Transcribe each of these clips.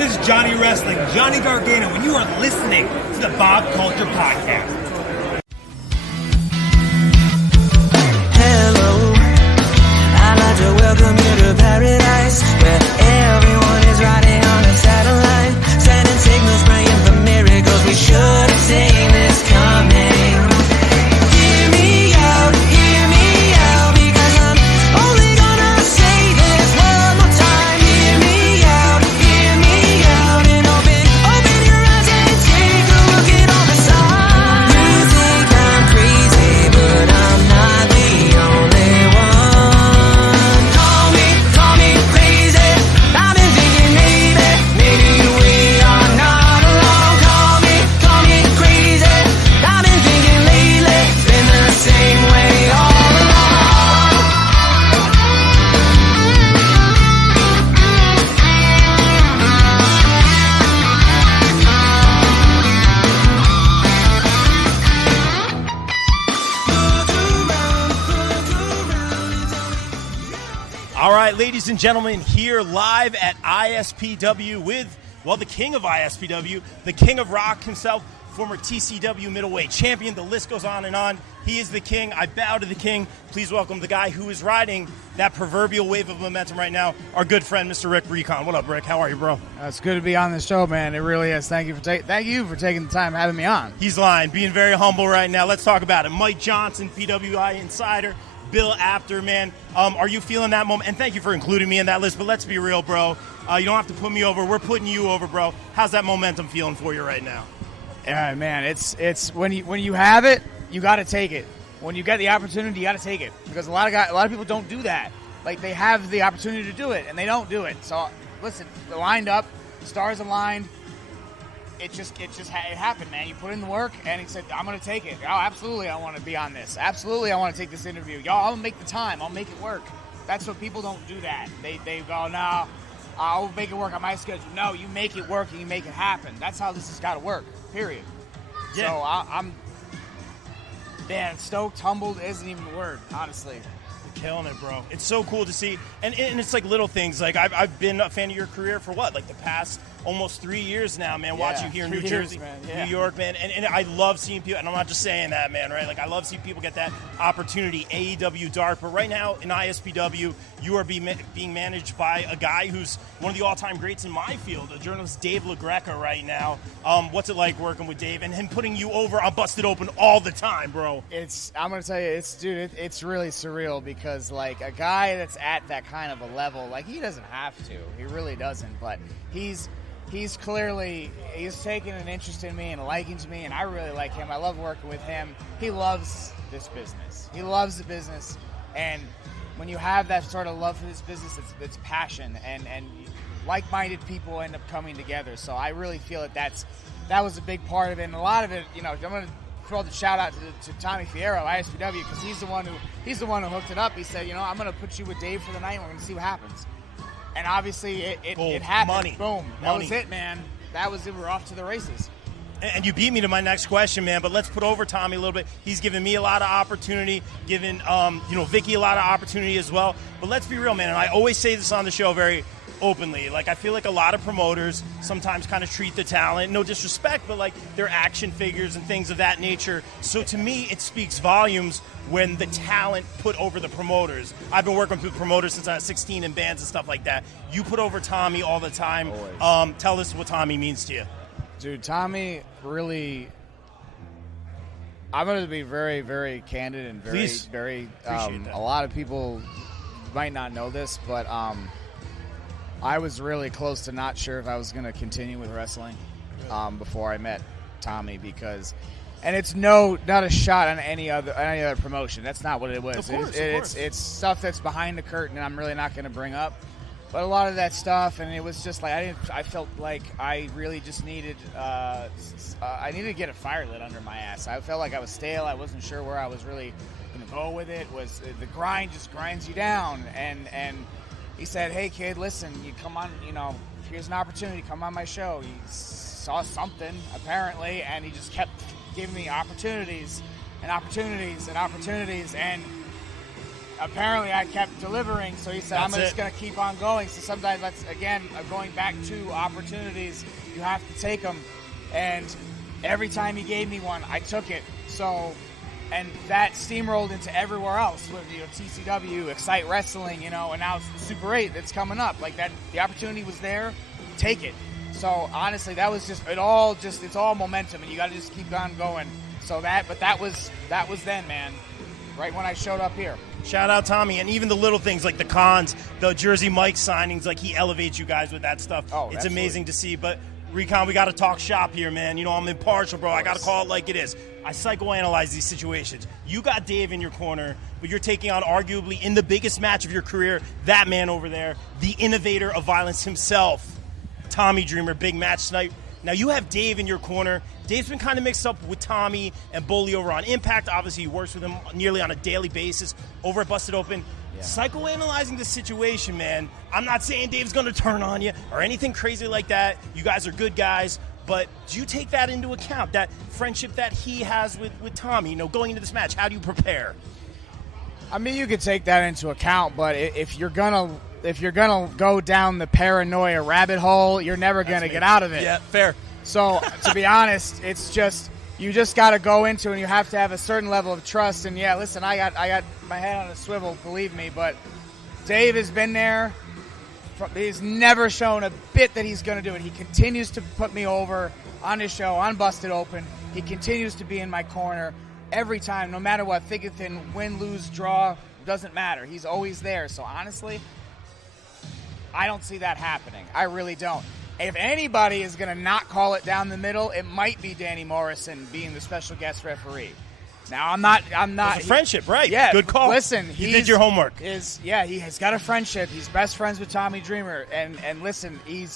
This is Johnny Wrestling, Johnny Gargano, and you are listening to the Bob Culture Podcast. Hello, I'd like to welcome you to paradise, where everyone is riding on a satellite, sending signals, praying for miracles. We should have seen this coming. Hear me out, because I'm only gonna say this one more time. Hear me out, and open your eyes and take a look at all the signs. You think I'm crazy, but I'm not the only one. Call me crazy. I've been thinking maybe we are not alone. Call me crazy. I've been thinking lately, been the same way all along. All right, ladies and gentlemen, here live at ISPW with, well, the King of ISPW, the King of Rock himself, former TCW middleweight champion. The list goes on and on. He is the King. I bow to the King. Please welcome the guy who is riding that proverbial wave of momentum right now, our good friend, Mr. Rick Recon. What up, Rick? How are you, bro? It's good to be on the show, man. It really is. Thank you for taking the time having me on. He's lying, being very humble right now. Let's talk about it. Mike Johnson, PWI Insider. Bill Apter, man. Are you feeling that moment? And thank you for including me in that list, but let's be real, bro. You don't have to put me over. We're putting you over, bro. How's that momentum feeling for you right now? Yeah, man. It's when you have it, you got to take it. When you get the opportunity, you got to take it, because a lot of people don't do that. Like, they have the opportunity to do it and they don't do it. So listen, they're lined up, stars aligned. It happened, man. You put in the work, and he said, I'm going to take it. Oh, absolutely, I want to be on this. Absolutely, I want to take this interview. Y'all, I'll make the time. I'll make it work. That's what people don't do that. They go, no, I'll make it work on my schedule. No, you make it work and you make it happen. That's how this has got to work, period. Yeah. So I'm, man, stoked, humbled isn't even the word, honestly. Killing it, bro. It's so cool to see. And it's like little things. Like, I've been a fan of your career for what? Like the past almost 3 years now, man. Watch you here in New Jersey, man. Yeah. New York, man. And I love seeing people, and I'm not just saying that, man, right? Like, I love seeing people get that opportunity, AEW Dark. But right now in ISPW, you are being managed by a guy who's one of the all-time greats in my field, a journalist, Dave LaGreca, right now. What's it like working with Dave and him putting you over on Busted Open all the time, bro? I'm going to tell you, it's really surreal, because, like, a guy that's at that kind of a level, like, he doesn't have to. He really doesn't. But he's taken an interest in me and a liking to me, and I really like him. I love working with him. He loves this business. He loves the business, and when you have that sort of love for this business, it's passion, and like-minded people end up coming together. So I really feel that was a big part of it, and a lot of it, I'm going to throw the shout out to Tommy Fierro, ISPW, because he's the one who hooked it up. He said, I'm going to put you with Dave for the night, and we're going to see what happens. And obviously it happened. Money. Boom. That was it, man. That was it. We're off to the races. And you beat me to my next question, man, but let's put over Tommy a little bit. He's given me a lot of opportunity, given Vicki a lot of opportunity as well. But let's be real, man, and I always say this on the show very openly. Like, I feel like a lot of promoters sometimes kind of treat the talent, no disrespect, but like they're action figures and things of that nature. So to me, it speaks volumes when the talent put over the promoters. I've been working with promoters since I was 16 in bands and stuff like that. You put over Tommy all the time. Always. Tell us what Tommy means to you. Dude, Tommy really... I'm going to be very, very candid and very, Please. very... Appreciate that. A lot of people might not know this, but I was really close to not sure if I was going to continue with wrestling before I met Tommy, because... And it's not a shot on any other promotion. That's not what it was. Of course. It's stuff that's behind the curtain, and I'm really not going to bring up. But a lot of that stuff, and it was just like I felt like I really just needed I needed to get a fire lit under my ass. I felt like I was stale. I wasn't sure where I was really going to go with it. The grind just grinds you down. And he said, "Hey kid, listen, you come on. Here's an opportunity. Come on my show." He saw something apparently, and he just kept giving me opportunities and opportunities and opportunities. And apparently I kept delivering, so he said, I'm just going to keep on going. So sometimes that's, again, going back to opportunities, you have to take them. And every time he gave me one, I took it. So, and that steamrolled into everywhere else with, TCW, Excite Wrestling, and now it's the Super 8 that's coming up. Like that, the opportunity was there, take it. So honestly, that was just, it's all momentum, and you got to just keep on going. So that was then, man, right when I showed up here. Shout out Tommy, and even the little things like the cons, the Jersey Mike signings, like he elevates you guys with that stuff. Oh, it's absolutely. amazing to see. But Recon, we got to talk shop here, man. I'm impartial, bro. I got to call it like it is. I psychoanalyze these situations. You got Dave in your corner, but you're taking on arguably in the biggest match of your career, that man over there, the innovator of violence himself, Tommy Dreamer. Big match tonight. Now you have Dave in your corner. Dave's been kind of mixed up with Tommy and Bully over on Impact. Obviously, he works with him nearly on a daily basis over at Busted Open. Yeah. Psychoanalyzing the situation, man. I'm not saying Dave's going to turn on you or anything crazy like that. You guys are good guys. But do you take that into account, that friendship that he has with Tommy, going into this match? How do you prepare? I mean, you could take that into account, but if you're gonna go down the paranoia rabbit hole, you're never gonna get out of it. Yeah, fair. So to be honest, it's just you just got to go into it, and you have to have a certain level of trust. And yeah, listen, I got my head on a swivel, believe me. But Dave has been there. He's never shown a bit that he's going to do it. He continues to put me over on his show, on Busted Open. He continues to be in my corner every time, no matter what, thick and thin, win, lose, draw, doesn't matter. He's always there. So honestly, I don't see that happening. I really don't. If anybody is going to not call it down the middle, it might be Danny Morrison being the special guest referee. Now, I'm not. It's a friendship, right? Yeah. Good call. Listen, you did your homework. He has got a friendship. He's best friends with Tommy Dreamer. And listen, he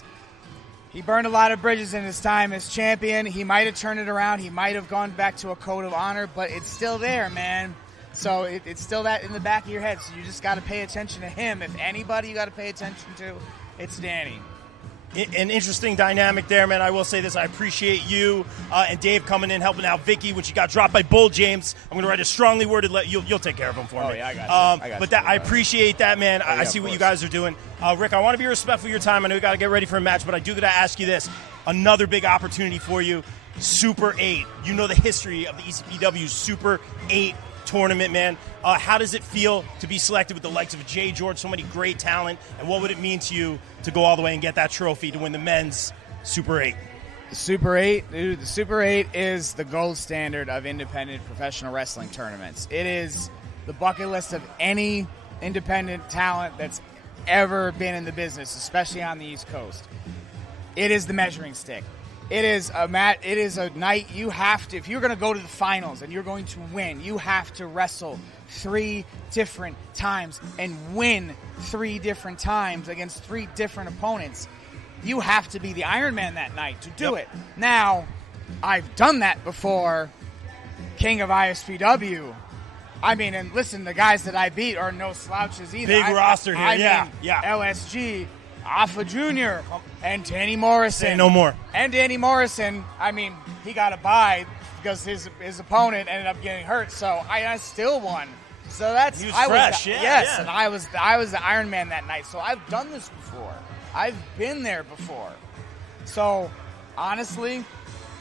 burned a lot of bridges in his time as champion. He might have turned it around. He might have gone back to a code of honor, but it's still there, man. So it's still that in the back of your head. So you just got to pay attention to him. If anybody you got to pay attention to, it's Danny. An interesting dynamic there, man. I will say this. I appreciate you and Dave coming in, helping out Vicki, when she got dropped by Bull James. I'm going to write a strongly worded letter. You'll take care of him for me. Oh, yeah, I got you. I appreciate that, man. Oh, yeah, I see what you guys are doing. Rick, I want to be respectful of your time. I know you got to get ready for a match, but I do got to ask you this. Another big opportunity for you, Super 8. You know the history of the ECPW Super 8 tournament, man. How does it feel to be selected with the likes of Jay George, so many great talent, and what would it mean to you to go all the way and get that trophy to win the men's Super 8? The Super 8, dude, the Super 8 is the gold standard of independent professional wrestling tournaments. It is the bucket list of any independent talent that's ever been in the business, especially on the East Coast. It is the measuring stick. It is a night you have to, if you're going to go to the finals and you're going to win, you have to wrestle 3 different times and win 3 different times against 3 different opponents. You have to be the Iron Man that night to do it. Now, I've done that before. King of ISPW. I mean, and listen, the guys that I beat are no slouches either. Big roster here, I mean, LSG, Alpha Jr., and Danny Morrison. Say no more. And Danny Morrison, I mean, he got a bye because his opponent ended up getting hurt, so I still won. So that's he was fresh, yes, and I was the Iron Man that night. So I've done this before. I've been there before. So honestly,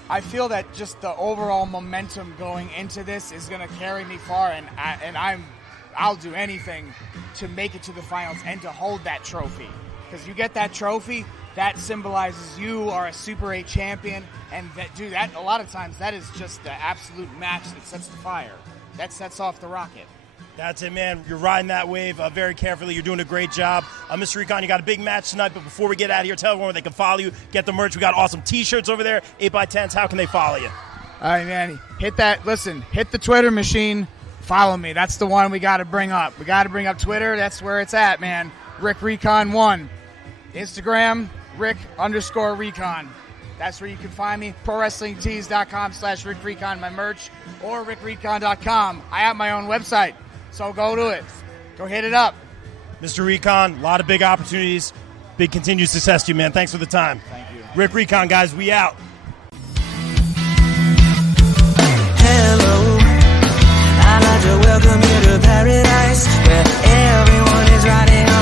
I feel that just the overall momentum going into this is going to carry me far, and I'll do anything to make it to the finals and to hold that trophy. Because you get that trophy, that symbolizes you are a Super 8 champion, and that a lot of times that is just the absolute match that sets the fire. That sets off the rocket. That's it, man. You're riding that wave very carefully. You're doing a great job. Mr. Recon, you got a big match tonight, but before we get out of here, tell everyone where they can follow you, get the merch. We got awesome T-shirts over there, 8x10s. How can they follow you? All right, man. Hit the Twitter machine. Follow me. That's the one we got to bring up. We got to bring up Twitter. That's where it's at, man. Rick Recon 1. Instagram, Rick_Recon. That's where you can find me. ProWrestlingTees.com/RickRecon, my merch, or RickRecon.com. I have my own website, so go to it. Go hit it up. Mr. Recon, a lot of big opportunities. Big continued success to you, man. Thanks for the time. Thank you. Rick Recon, guys, we out. Hello, I like to welcome you to paradise, where everyone is riding